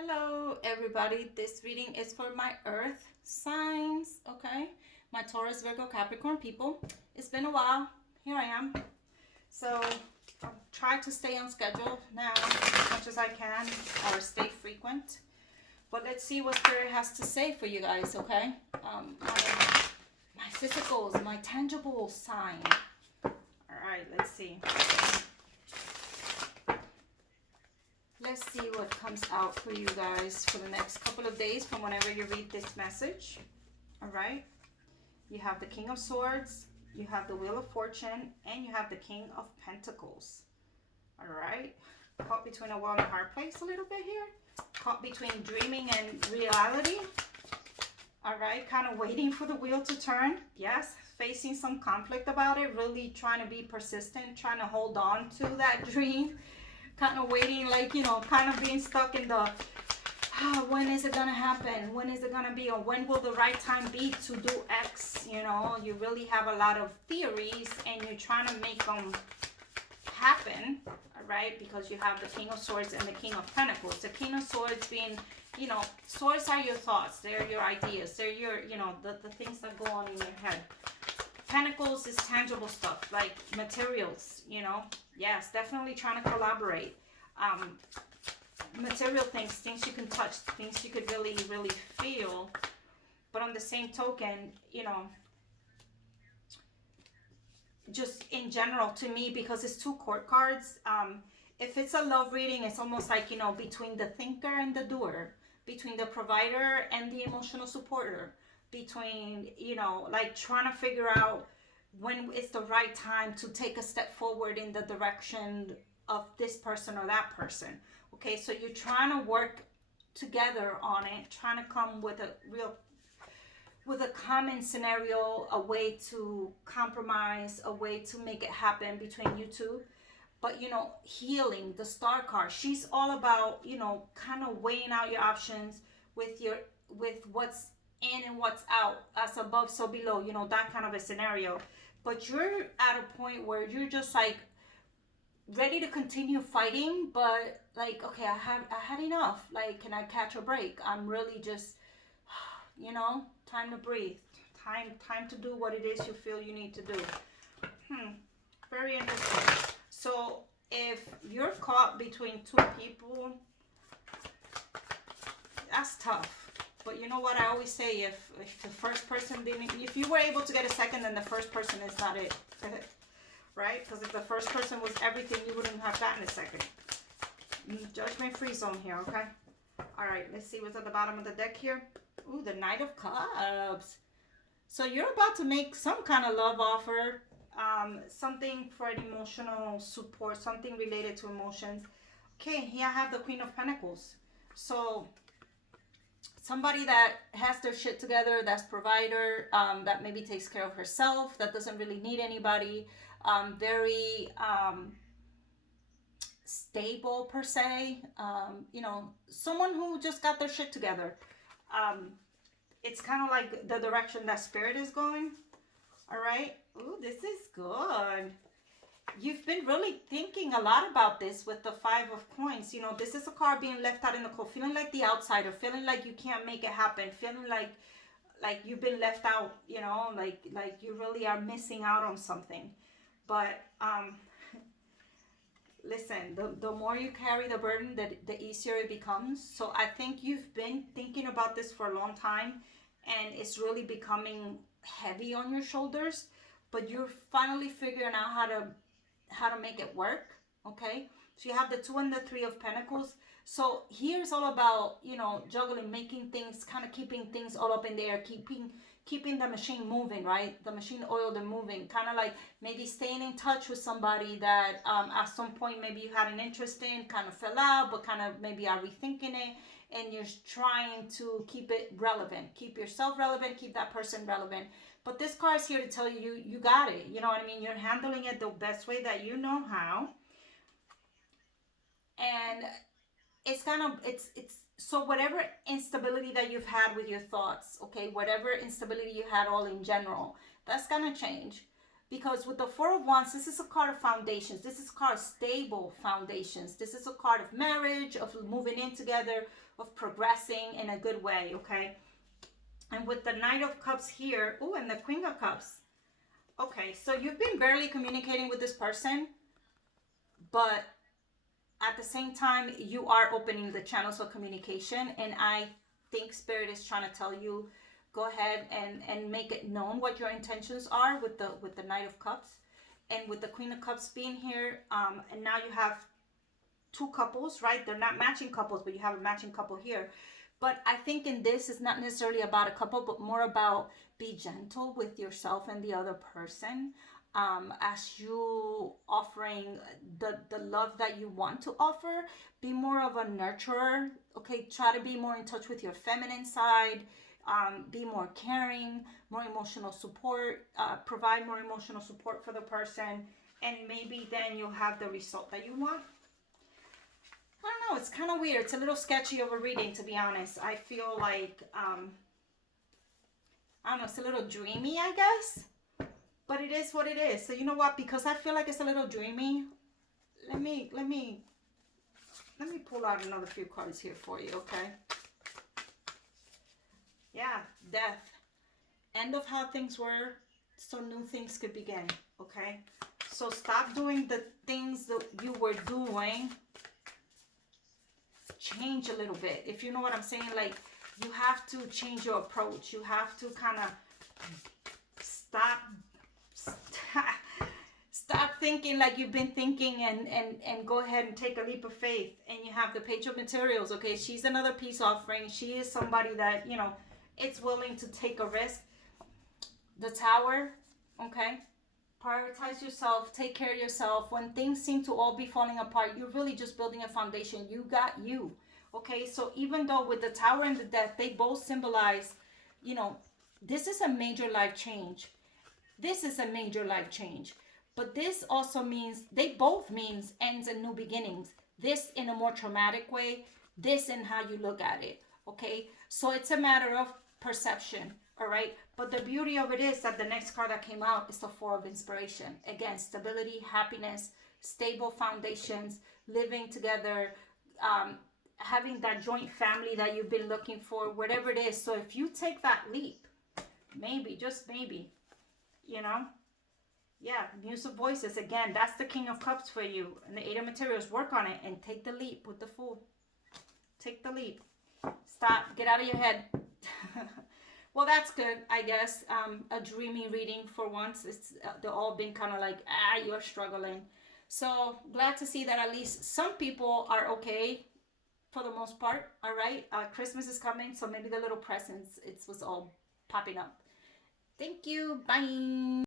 Hello, everybody. This reading is for my earth signs, okay? My Taurus Virgo Capricorn people. It's been a while. Here I am. So, I'll try to stay on schedule now as much as I can or stay frequent. But let's see what Spirit has to say for you guys, okay? My physicals, my tangible sign. All right, let's see. Let's see what comes out for you guys for the next couple of days from whenever you read this message. All right. You have the King of Swords, you have the Wheel of Fortune, and you have the King of Pentacles. All right. Caught between a wall and a hard place a little bit here. Caught between dreaming and reality. All right. Kind of waiting for the wheel to turn. Yes. Facing some conflict about it. Really trying to be persistent. Trying to hold on to that dream. Kind of waiting, like, you know, kind of being stuck in the when is it gonna happen, when is it gonna be, or when will the right time be to do X. You know, you really have a lot of theories and you're trying to make them happen. All right, because you have the King of Swords and the King of Pentacles. The King of Swords being, you know, swords are your thoughts, they're your ideas, they're your, you know, the things that go on in your head. Pentacles is tangible stuff, like materials, you know. Yes, definitely trying to collaborate. Material things, things you can touch, things you could really, really feel. But on the same token, you know, just in general to me, because it's two court cards, if it's a love reading, it's almost like, you know, between the thinker and the doer, between the provider and the emotional supporter, between, you know, like trying to figure out when it's the right time to take a step forward in the direction of this person or that person. Okay, so you're trying to work together on it, trying to come with a common scenario, a way to compromise, a way to make it happen between you two. But, you know, healing, the Star card, she's all about, you know, kind of weighing out your options with what's in and what's out, as above so below, you know, that kind of a scenario. But you're at a point where you're just like ready to continue fighting, but like, okay, I had enough. Like, can I catch a break? I'm really just, you know, time to breathe, time to do what it is you feel you need to do. Very interesting. So if you're caught between two people, that's tough. But you know what I always say, if the first person didn't, if you were able to get a second, then the first person is not it. Right? Because if the first person was everything, you wouldn't have gotten a second. Judgment free zone here, okay? All right, let's see what's at the bottom of the deck here. Ooh, the Knight of Cups. So you're about to make some kind of love offer, something for an emotional support, something related to emotions. Okay, here I have the Queen of Pentacles. So somebody that has their shit together, that's provider, that maybe takes care of herself, that doesn't really need anybody, very stable per se, you know, someone who just got their shit together. It's kind of like the direction that Spirit is going. All right. Ooh, this is good. You've been really thinking a lot about this with the Five of Coins. You know, this is a card being left out in the cold, feeling like the outsider, feeling like you can't make it happen, feeling like you've been left out, you know, like you really are missing out on something. But listen, the more you carry the burden, the easier it becomes. So I think you've been thinking about this for a long time, and it's really becoming heavy on your shoulders, but you're finally figuring out how to make it work. Okay, so you have the 2 and the 3 of Pentacles. So here's all about, you know, juggling, making things, kind of keeping things all up in the air, keeping the machine moving, right? The machine oiled and moving, kind of like maybe staying in touch with somebody that at some point maybe you had an interest in, kind of fell out, but kind of maybe are rethinking it, and you're trying to keep it relevant, keep yourself relevant, keep that person relevant. But this card is here to tell you, you got it. You know what I mean? You're handling it the best way that you know how. And it's kind of, it's so whatever instability that you've had with your thoughts, okay, whatever instability you had all in general, that's gonna change. Because with the Four of Wands, this is a card of foundations. This is a card of stable foundations. This is a card of marriage, of moving in together, of progressing in a good way, okay? And with the Knight of Cups here, oh, and the Queen of Cups. Okay, so you've been barely communicating with this person, but at the same time, you are opening the channels of communication. And I think Spirit is trying to tell you, go ahead and make it known what your intentions are with the Knight of Cups. And with the Queen of Cups being here, and now you have two couples, right? They're not matching couples, but you have a matching couple here. But I think in this, it's not necessarily about a couple, but more about be gentle with yourself and the other person. As you offering the love that you want to offer, be more of a nurturer, okay? Try to be more in touch with your feminine side, be more caring, more emotional support, provide more emotional support for the person, and maybe then you'll have the result that you want. I don't know, it's kind of weird. It's a little sketchy of a reading, to be honest. I feel like, I don't know, it's a little dreamy, I guess. But it is what it is. So you know what? Because I feel like it's a little dreamy, let me pull out another few cards here for you, okay? Yeah, death. End of how things were, so new things could begin, okay? So stop doing the things that you were doing. Change a little bit. If you know what I'm saying, like, you have to change your approach. You have to kind of stop thinking like you've been thinking, and go ahead and take a leap of faith. And you have the Page of Materials, okay? She's another peace offering. She is somebody that, you know, it's willing to take a risk. The Tower, okay? Prioritize yourself, take care of yourself. When things seem to all be falling apart, you're really just building a foundation. You got you, okay? So even though with the Tower and the Death, they both symbolize, you know, this is a major life change. This is a major life change. But this also means, they both means ends and new beginnings. This in a more traumatic way, this in how you look at it, okay? So it's a matter of perception, all right? But the beauty of it is that the next card that came out is the Four of Inspiration. Again, stability, happiness, stable foundations, living together, having that joint family that you've been looking for, whatever it is. So if you take that leap, maybe, just maybe, you know, yeah, Muse of Voices, again, that's the King of Cups for you. And the Eight of Materials, work on it and take the leap with the Fool. Take the leap. Stop, get out of your head. Well, that's good, I guess. A dreamy reading for once. It's they've all been kind of like, you're struggling. So glad to see that at least some people are okay for the most part. All right, Christmas is coming, so maybe the little presents, it was all popping up. Thank you. Bye.